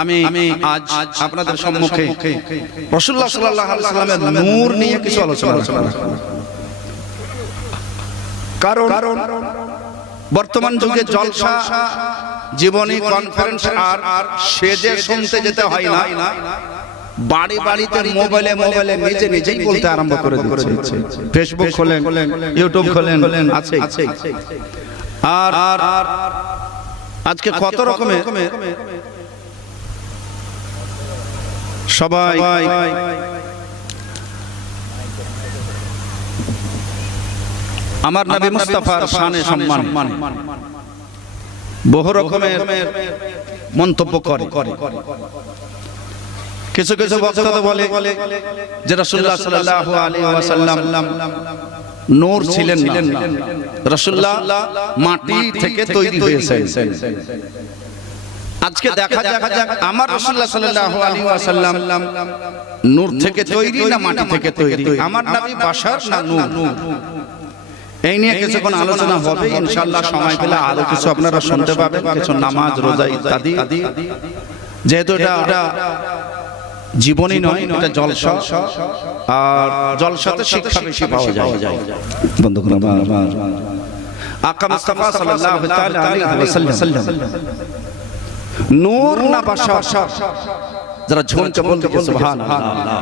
আমি আজ আলোচনা। কারণ বর্তমান যুগে জলসা, জীবনী কনফারেন্স আর সেজে শুনতে যেতে হয় না, বাড়ি বাড়িতে মোবাইলে মোবাইলে নিজে নিজেই বলতে আরম্ভ করে দিচ্ছে ফেসবুক খোলেন ইউটিউব খোলেন, আছে আর, আজকে কত রকমের সবাই। আমার নবী মুস্তাফার শানে সম্মান। বহু রকমের মন্তব্য করে। কিছু কিছু বক্তা তো বলে যে রাসূলুল্লাহ সাল্লাল্লাহু আলাইহি ওয়াসাল্লাম নূর ছিলেন না। রাসূলুল্লাহ মাটি থেকে তৈরি হয়েছেন। আজকে দেখা দেখা যাক আমার রাসূলুল্লাহ সাল্লাল্লাহু আলাইহি ওয়াসাল্লাম নূর থেকে তৈরি না মাটি থেকে তৈরি। আমার নবী বাশার না নূর। এই নিয়ে কিছুক্ষণ আলোচনা হবে ইনশাআল্লাহ সময় পেলে আরও কিছু আপনারা শুনতে পাবেন কিছু নামাজ রোজা ইত্যাদি। যেহেতু এটা জীবনই নয় এটা জলসা। আর জলসাতে শিক্ষা বেশি পাওয়া যায়। বন্ধুগণ আমার আকা মুস্তাফা সাল্লাল্লাহু তাআলা আলাইহি ওয়াসাল্লাম। নূর না বাশার যারা ঝুমকে বলতে সুবহানাল্লাহ।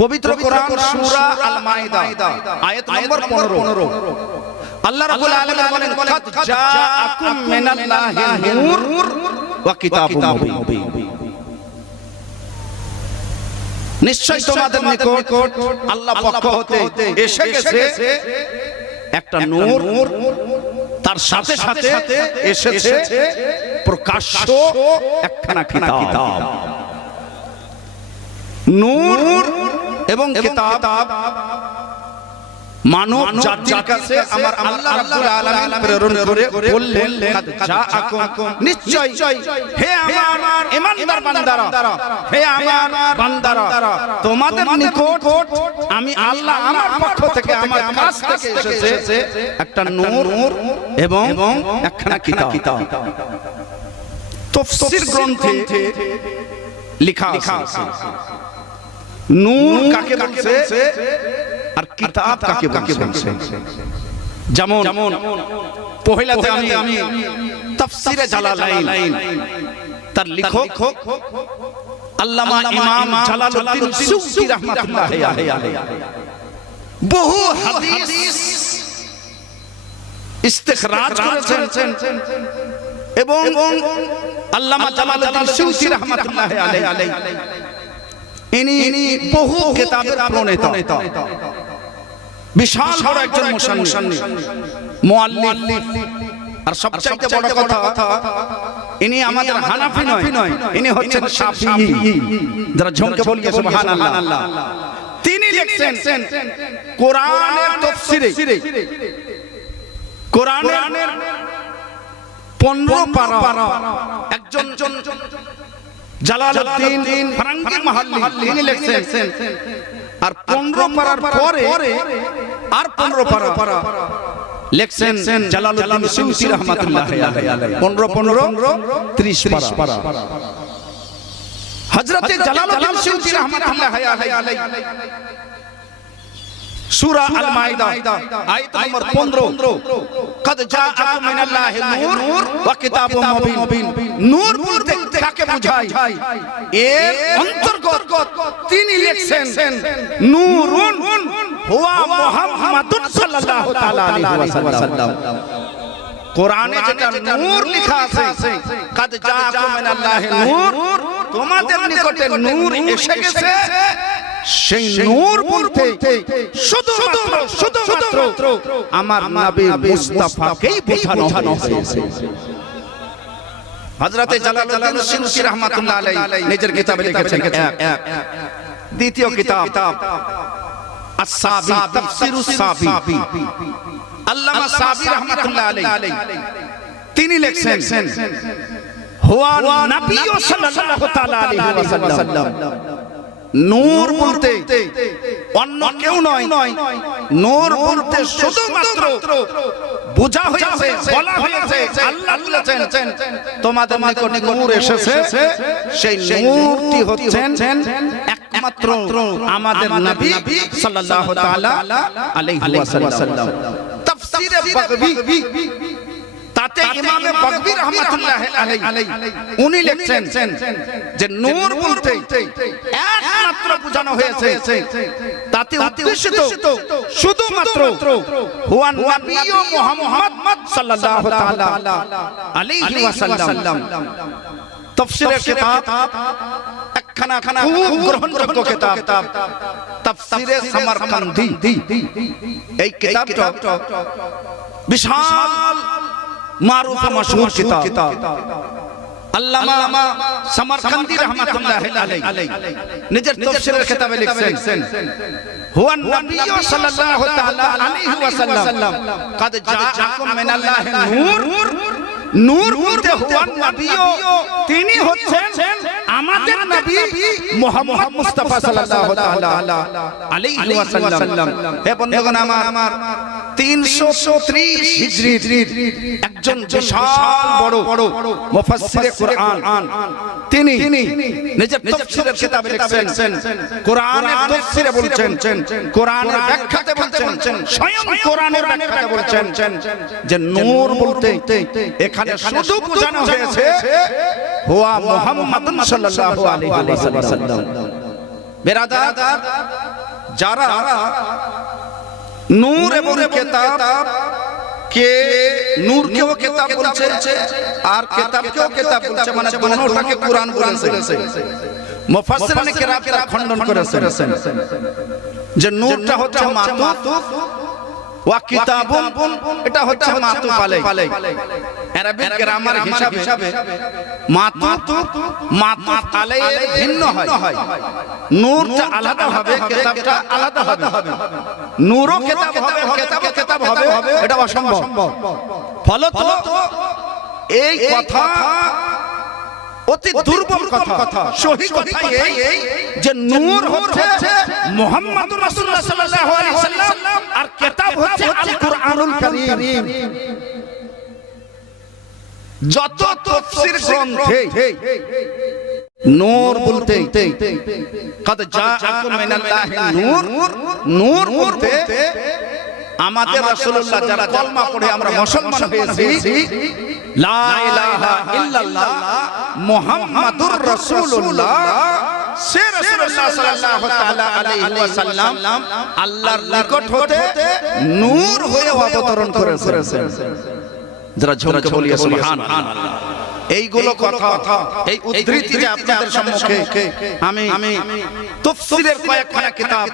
পবিত্র কোরআন সূরা আল মাইদা আয়াত নম্বর 15 আল্লাহ রাব্বুল আলামিন বলেন কাদ জাআকুম মিনাল্লাহি নূর ওয়া কিতাবুম মুবিন নিশ্চয় তোমাদের নিকট আল্লাহ পক্ষ হতে এসে গেছে একটা নূর তার সাথে সাথে এসেছে। প্রকাশ্য একখানা কিতাব। নূর এবং কিতাব মানব জাতির কাছে আমার আল্লাহ রাব্বুল আলামিন প্রেরণ করে বললেন নিশ্চয় হে আমার ঈমানদার বান্দারা হে আমার বান্দারা তোমাদের নিকট আমি আল্লাহ আমার পক্ষ থেকে আমার কাছ থেকে এসেছে একটা নূর এবং একখানা কিতাব। তাফসীর গ্রন্থে লেখা আছে নূর কাকে বলছে আর কিতাব কাকে বলছে যেমন যেমন পহেলাতে আমি আমি তাফসিরে জালালাইন তার লেখক আল্লামা ইমাম জালালউদ্দিন সুয়ুতি রাহমাতুল্লাহি আলাইহি বহু হাদিস ইস্তেখরাজ করেছেন এবং আল্লামা জালালউদ্দিন সুয়ুতি রাহমাতুল্লাহি আলাইহি। ইনি বহু কিতাবের প্রণেতা। বিশাল বড় একজন মুসান্নিফ মুআল্লিফ। আর সবচাইতে বড় কথা ইনি আমাদের হানাফি নয়। ইনি হচ্ছেন শাফিঈ যারা ঝমকে বলি সুবহানাল্লাহ। তিনি লিখছেন কোরআনের তাফসীরে। কোরআনের 15 পারা। একজন জালালউদ্দিন ফারাঙ্গি মাহাল্লি তিনি লিখছেন। আর 15 পারার পরে আর 15 পারা। পারা। লিখছেন জালালউদ্দিন সুয়ুতি রাহমাতুল্লাহি আলাইহি। 15 15 30 পারা। হযরতে জালালউদ্দিন সুয়ুতি রাহমাতুল্লাহি আলাইহি। সূরা আল মাইদা আয়াত নম্বর 15 কদ জাআকুম মিনাল্লাহি নূর ওয়া কিতাবুম মুবিন নূর বলতে কাকে বোঝায় এর অন্তর্গত তিনি লিখছেন নূরুন হুয়া মুহাম্মাদুন সাল্লাল্লাহু তাআলা আলাইহি ওয়াসাল্লাম কোরআনে যেটা নূর লেখা আছে কদ জাআকুম মিনাল্লাহি নূর তোমাদের নিকটে নূর এসে গেছে সেই নূর বলতে শুধুমাত্র শুধুমাত্র আমার নবী মুস্তাফাকেই বোঝানো হয়েছে। হযরতে জালালউদ্দিন সিউসি রাহমাতুল্লাহ আলাইহি নিজের কিতাবে লিখেছেন এক দ্বিতীয় কিতাব আস-সাবি তাফসিরুস সাবি আল্লামা সাবি রাহমাতুল্লাহ আলাইহি। তিনি লিখছেন হুয়া নবী সাল্লাল্লাহু তাআলা আলাইহি ওয়াসাল্লাম। নূর বলতে অন্য কেউ নয়। নূর বলতে শুধুমাত্র বোঝা হয়েছে বলা হয়েছে আল্লাহ বলেছেন তোমাদের নিকট নূর এসেছে সেই নূরটি হচ্ছেন একমাত্র আমাদের নবী সাল্লাল্লাহু তাআলা আলাইহি ওয়াসাল্লাম। তাফসীরে বাগবি তাতে ইমামে বাগবি রাহমাতুল্লাহ আলাইহি উনি লিখছেন যে নূর বলতে একমাত্র বোঝানো হয়েছে। তাতে উদ্দেশিত শুধুমাত্র হুয়ান নবী মুহাম্মদ সাল্লাল্লাহু তাআলা আলাইহি ওয়াসাল্লাম। তাফসীরের কিতাব একখানা খানা খুব গ্রহণযোগ্য কিতাব তাফসীরে সামারকান্দি। এই কিতাবটা বিশাল মারুফ মশহুর কিতাব। আল্লামা সমরকন্দী রাহমাতুল্লাহ আলাইহি। নিজের তাফসীরের কিতাবে লিখছেন। হুয়া নবিয়্যু সাল্লাল্লাহু তাআলা আলাইহি ওয়াসাল্লাম। কাদ জাআকুম মিনাল্লাহি নূর। নূর। বলতে হুয়া নবিয়্যু তিনি হচ্ছেন আমাদের নবী মুহাম্মদ মুস্তাফা সাল্লাল্লাহু তাআলা আলাইহি ওয়াসাল্লাম। হে বন্ধুগণ আমার আমার 330 হিজরির একজন বিশাল বড় বড় মুফাসসিরে কোরআন। তিনি নিজের তাফসীরের কিতাবে লিখছেন। কোরআনের তাফসীরে বলছেন। কোরআনের ব্যাখ্যাতে বলছেন। স্বয়ং কোরআনের ব্যাখ্যাতে বলছেন। যে নূর বলতে এখানে শুধু বোঝানো হয়েছে হুয়া মুহাম্মাদুন সাল্লাল্লাহু আলাইহি ওয়াসাল্লাম। বেরাদার যারা নূর এবং কেতাব কে নূর কেও কেতাব বলছে আর কেতাব কেও কেতাব বলছে মানে দোনোটাকে কোরআন বলেছে মুফাসসিরিনে কেরাম তার খণ্ডন করেছেন। যে নূরটা হচ্ছে মাতুফ। ওয়া কিতাবুন এটা হচ্ছে মাতুফ আলাই আরবিক গ্রামার হিসাবে মাতুফ মাতুফ আলাই ভিন্ন হয়। নূরটা আলাদা হবে কিতাবটা আলাদা হবে। নূরও কিতাব হবে কিতাবও কিতাব হবে এটা অসম্ভব। ফলত এই কথা অতি দুর্বল কথা। সহি কথা এই যে নূর হচ্ছে মুহাম্মদুর রাসূলুল্লাহ সাল্লাল্লাহু আলাইহি ওয়াসাল্লাম আর কিতাব হচ্ছে আল কুরআনুল কারীম। যত তাফসীর গ্রন্থে নূর বলতে কদ জাআকুম মিনাল্লাহি নূর নূর বলতে আমাদের রাসূলুল্লাহ যারা কলমা পড়ে আমরা মুসলমান হয়েছি। লা ইলাহা ইল্লাল্লাহ মুহাম্মাদুর রাসূলুল্লাহ। সে রাসূলুল্লাহ সাল্লাল্লাহু তাআলা আলাইহি ওয়াসাল্লাম আল্লাহর নিকট হতে নূর হয়ে অবতরণ করেছেন। যারা ঝোমকে বলিয়া সুবহানাল্লাহ। এইগুলো কথা এই উদ্ধৃতি যে আপনাদের সম্মুখে আমি আমি তাফসীরের কয়েকখানা কিতাব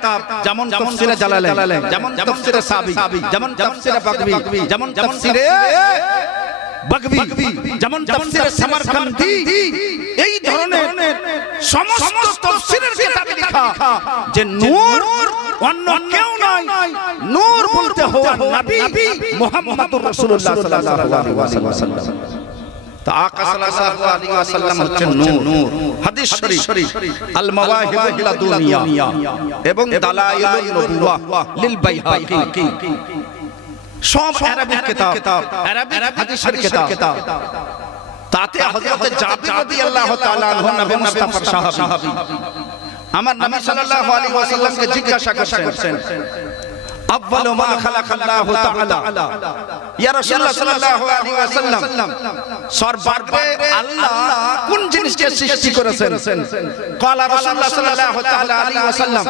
যেমন তাফসীরে জালালাইন যেমন তাফসীরে সাবি যেমন তাফসীরে বাগবি যেমন তাফসীরে বাগবি যেমন তাফসীরে সামারকান্দি এই ধরনের সমস্ত তাফসীরের কিতাবে লেখা যে নূর অন্য কেউ বলতে হওয়া নবী। মুহাম্মদুর রাসূলুল্লাহ সাল্লাল্লাহু আলাইহি ওয়াসাল্লাম। তা আকা সাল্লাল্লাহু আলাইহি ওয়াসাল্লাম হচ্ছেন নূর। হাদিস শরীফ। আল মাওয়াহিবুল লাদুনিয়া। এবং দালাইলুন নবুওয়া লিল বাইহাকি। সব আরবি কিতাব। আরবি হাদিসের কিতাব। তাতে হযরত জাবির রাদিয়াল্লাহু তাআলা আনহু নবী মুস্তাফার সাহাবী। আমার নবী সাল্লাল্লাহু আলাইহি ওয়াসাল্লামকে জিজ্ঞাসা করছেন আউয়ালু মা খালাকাল্লাহু তাআলা। ইয়া রাসূলুল্লাহ সাল্লাল্লাহু আলাইহি ওয়াসাল্লাম সর্বাগ্রে আল্লাহ কোন জিনিসকে সৃষ্টি করেছেন? ক্বালা রাসূলুল্লাহ সাল্লাল্লাহু তাআলা আলাইহি ওয়াসাল্লাম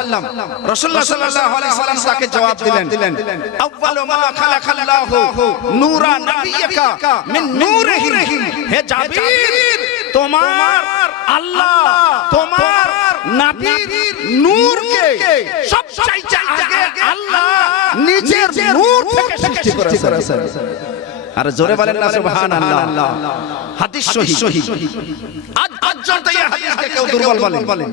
রাসূলুল্লাহ সাল্লাল্লাহু আলাইহি ওয়াসাল্লাম তাকে জবাব দিলেন আউয়ালু মা খালাকাল্লাহু নূরা নাবিয়্যিকা মিন নূরিহি হে জাবির তোমার আল্লাহ তোমার নবীর নূরকে সবচাইতে আগে আল্লাহ নিজের নূর থেকে সৃষ্টি করেছেন। আর জোরে বলেন না সুবহানাল্লাহ। হাদিস সহিহ আজ পর্যন্ত এই হাদিসকে কেউ দুর্বল বলেন।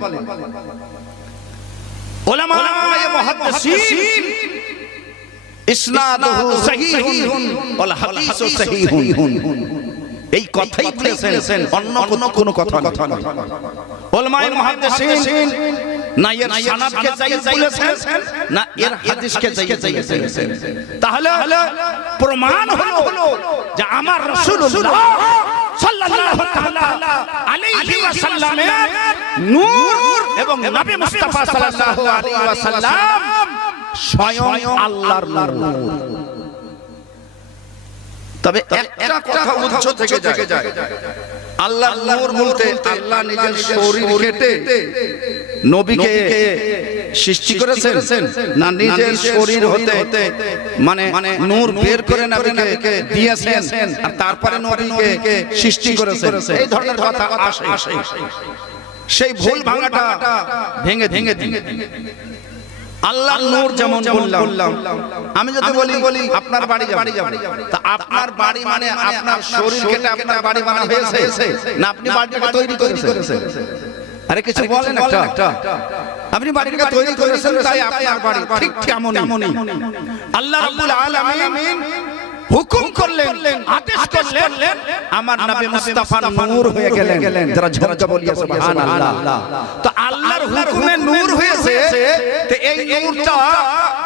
উলামায়ে মুহাদ্দিসিন। ইসনাদুহু সহিহুন। ওয়াল হাদিসু সহিহুন। এই কথাই বলেছেন অন্য কোনো কোনো কথা কথা নয়। উলামায়ে মুহাদ্দিসিন না এর সানাদকে চাই বলেছেন না এর হাদিসকে চাই বলেছেন। তাহলে প্রমাণ হলো যে আমার রাসূলুল্লাহ সাল্লাল্লাহু তাআলা আলাইহি ওয়াসাল্লামের নূর এবং নবী মুস্তাফা সাল্লাল্লাহু আলাইহি ওয়াসাল্লাম স্বয়ং আল্লাহর নূর। তবে একটা কথা উচ্চ থেকে যায়। আল্লাহ নূর বলতে আল্লাহ নিজের শরীর কেটে নবীকে সৃষ্টি করেছেন। না নিজের শরীর হতে মানে মানে নূর বের করে নবীকে দিয়েছেন। আর তারপরে নবীকে সৃষ্টি করেছেন। এই ধরনের কথা আসে সেই ভুল ভাঙাটা ভেঙে ভেঙে ভেঙে আল্লাহ নূর যেমন বললাম। আমি যদি বলি বলি আপনার বাড়ি বাড়ি যাব। তা আপনার বাড়ি মানে আপনার শরীর কেটে আপনার বাড়ি বানা হয়েছে। না আপনি বাড়িটাকে তৈরি করেছেন। আরে কিছু বলেন একটা। আপনি বাড়িটাকে তৈরি করেছেন তাই আপনার বাড়ি ঠিক তেমনই। আল্লাহ রাব্বুল আলামিন হুকুম করলেন আদেশ করলেন আমার নবী মুস্তাফা নূর হয়ে গেলেন যারা ঝরঝর বলিয়া সুবহানাল্লাহ। তো আল্লাহর হুকুমে নূর হয়েছে তো এই নূরটা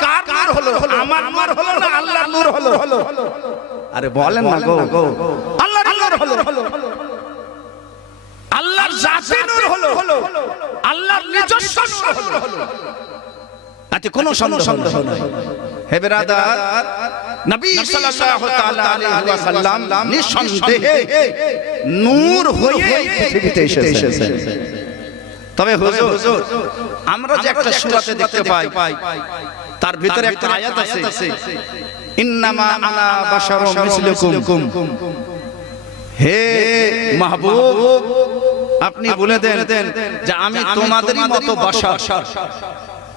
কার নূর হলো? আমার নূর হলো না আল্লাহর নূর হলো? আরে বলেন না গো। আল্লাহর নূর হলো। আল্লাহর জাতি নূর হলো। আল্লাহর নিজস্ব নূর হলো। তাতে কোনো সন্দেহ নাই। হে বেরাদার নবী সাল্লাল্লাহু তাআলা আলাইহি ওয়াসাল্লাম নিঃসন্দেহে নূর হয়ে পৃথিবীতে এসেছেন। তবে হুজুর আমরা যে একটা সূরাতে দেখতে পাই তার ভিতরে একটা আয়াত আছে। ইন্নামা আনা বাশারুম মিসলুকুম। হে মাহবুব আপনি বলে দেন যে আমি তোমাদেরই মতো বাশার।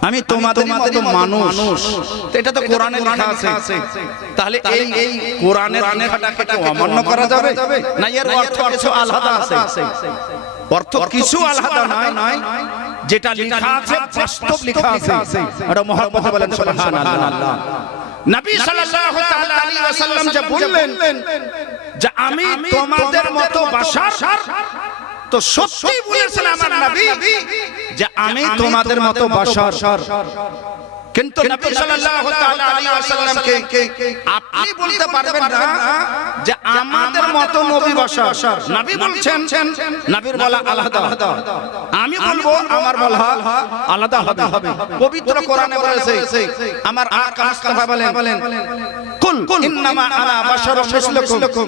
আমি তোমাদের মতো মানুষ। এটা তো কোরআনে লেখা আছে। তাহলে এই এই কোরআনের লেখাটাকে কি অমান্য করা যাবে? না এর অর্থ কিছু আলাদা আছে। অর্থ কিছু আলাদা নয়। নয়। যেটা লেখা আছে বাস্তব লেখা আছে। এটা মহব্বতে বলেন সুবহানাল্লাহ। নবী সাল্লাল্লাহু তাআলা আলাইহি ওয়াসাল্লাম যে বললেন যে আমি তোমাদের মতো বাশার তো সত্যি বলেছেন আমার নবী। যে আমি তোমাদের মতো বাশার কিন্তু নবী সাল্লাল্লাহু তাআলা আলাইহি ওয়াসাল্লামকে আপনি বলতে পারবেন না যে আমাদের মতো নবী বাশার নবী বলছেন নবীর বলা আলাদা। আমি বলব আমার বলা আলাদা হবে পবিত্র কোরআনে বলেছে আমার আকা মুস্তাফা বলেন। কুল ইন্নামা আনা বাশারুম মিসলুকুম।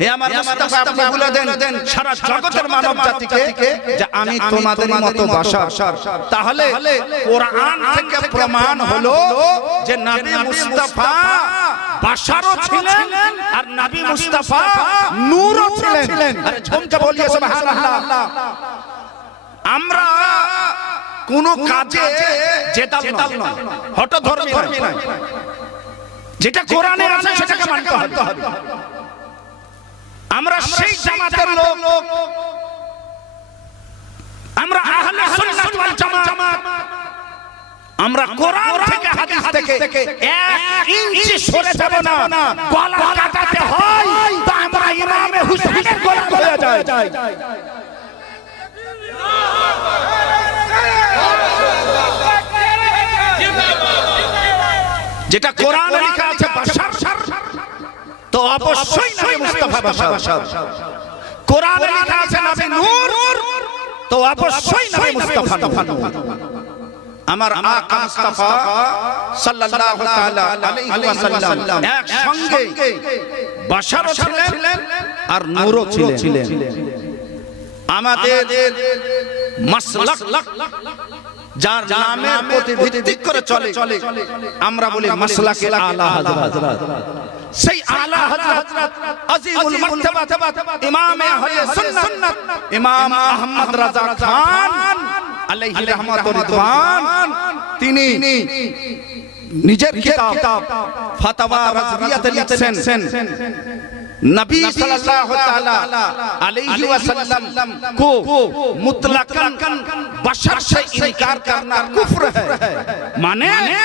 হে আমার মুস্তাফা আপনি বলে দেন সারা জগতের মানব জাতিকে যে আমি তোমাদের মতো বাশার। তাহলে কোরআন থেকে প্রমাণ হলো যে নবী মুস্তাফা বাশারও ছিলেন আর নবী মুস্তাফা নূরও ছিলেন। আরে ঝুমকে বলিয়ে সুবহানাল্লাহ। আমরা কোন কাজে জেতাল নয়। হঠাৎ ধর্মী নয়। যেটা কোরআনে আছে সেটাকে মানতে হবে। আমরা সেই জামাতের লোক। আমরা আহলে জামাত আমরা কোরআন থেকে হাদিস থেকে এক ইঞ্চি সরে যাব না। গলা কাটাতে হয়। তা আমরা ইমামে হুসাইনের গলা হয়ে যায় যেটা কোরআনে লেখা আছে বাশার তো অবশ্যই নবী মুস্তাফা বাশার কোরআনে লেখা আছে নবী নূর। তো অবশ্যই নবী মুস্তাফা। নূর আমার আকা মুস্তাফা সাল্লাল্লাহু তাআলা আলাইহি ওয়াসাল্লাম। এক সঙ্গে বাশারও ছিলেন আর নূরও ছিলেন। আমাদের মাসলাক যার নামের প্রতি ভিত্তি করে চলে। আমরা বলি মাসলাকে আলা হযরত। সেই আলা হযরত আজিমুল মারতাবা ইমামে আহলে সুন্নাত। ইমাম আহমদ রাজা খান। তিনি নিজের কিতাব ফাতাওয়া রাজবিয়াতে লিখছেন। নবী সাল্লাল্লাহু তাআলা আলাইহি ওয়াসাল্লম কো মুতলাকান বশর সে ইনকার করনা কুফর মানে, মানে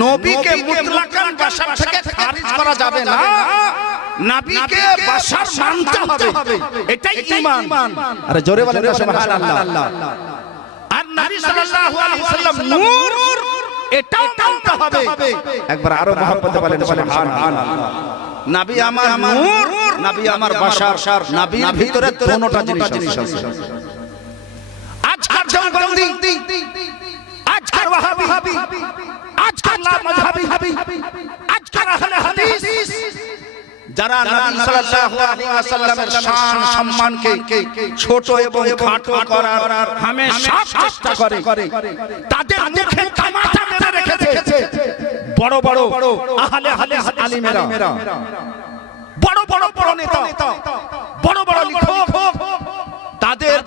নবীকে মুতলাকান বশর থেকে খারিজ করা যাবে না। নাবিকে বাসার মানতে হবে। এটাই ঈমান। আরে জোরে বলেন সুবহানাল্লাহ। নবী সাল্লাল্লাহু আলাইহি ওয়াসাল্লাম নূর এটাও মানতে হবে। একবার আরও মহব্বতে বলেন সুবহান নবী আমার নূর নবী আমার বাশার নবীর ভিতরে দোনোটা জিনিস আছে। আজকাল জঙ্গলদি। আজকাল ওয়াহাবি। আজকাল লা মাযহাবি আজকাল আহলে হাদিস। যারা নবী সাল্লাল্লাহু আলাইহি ওয়াসাল্লামের শান সম্মানকে ছোট এবং খাটো করার হামেশা চেষ্টা করে। তাদের মুখে তামাশা মেরে রেখেছে। বড় বড় আহলে হাদিস আলিমেরা। বড় বড় বড় নেতা বড় বড় লিখক। তাদের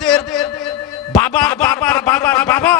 বাবা বাবার বাবার বাবা।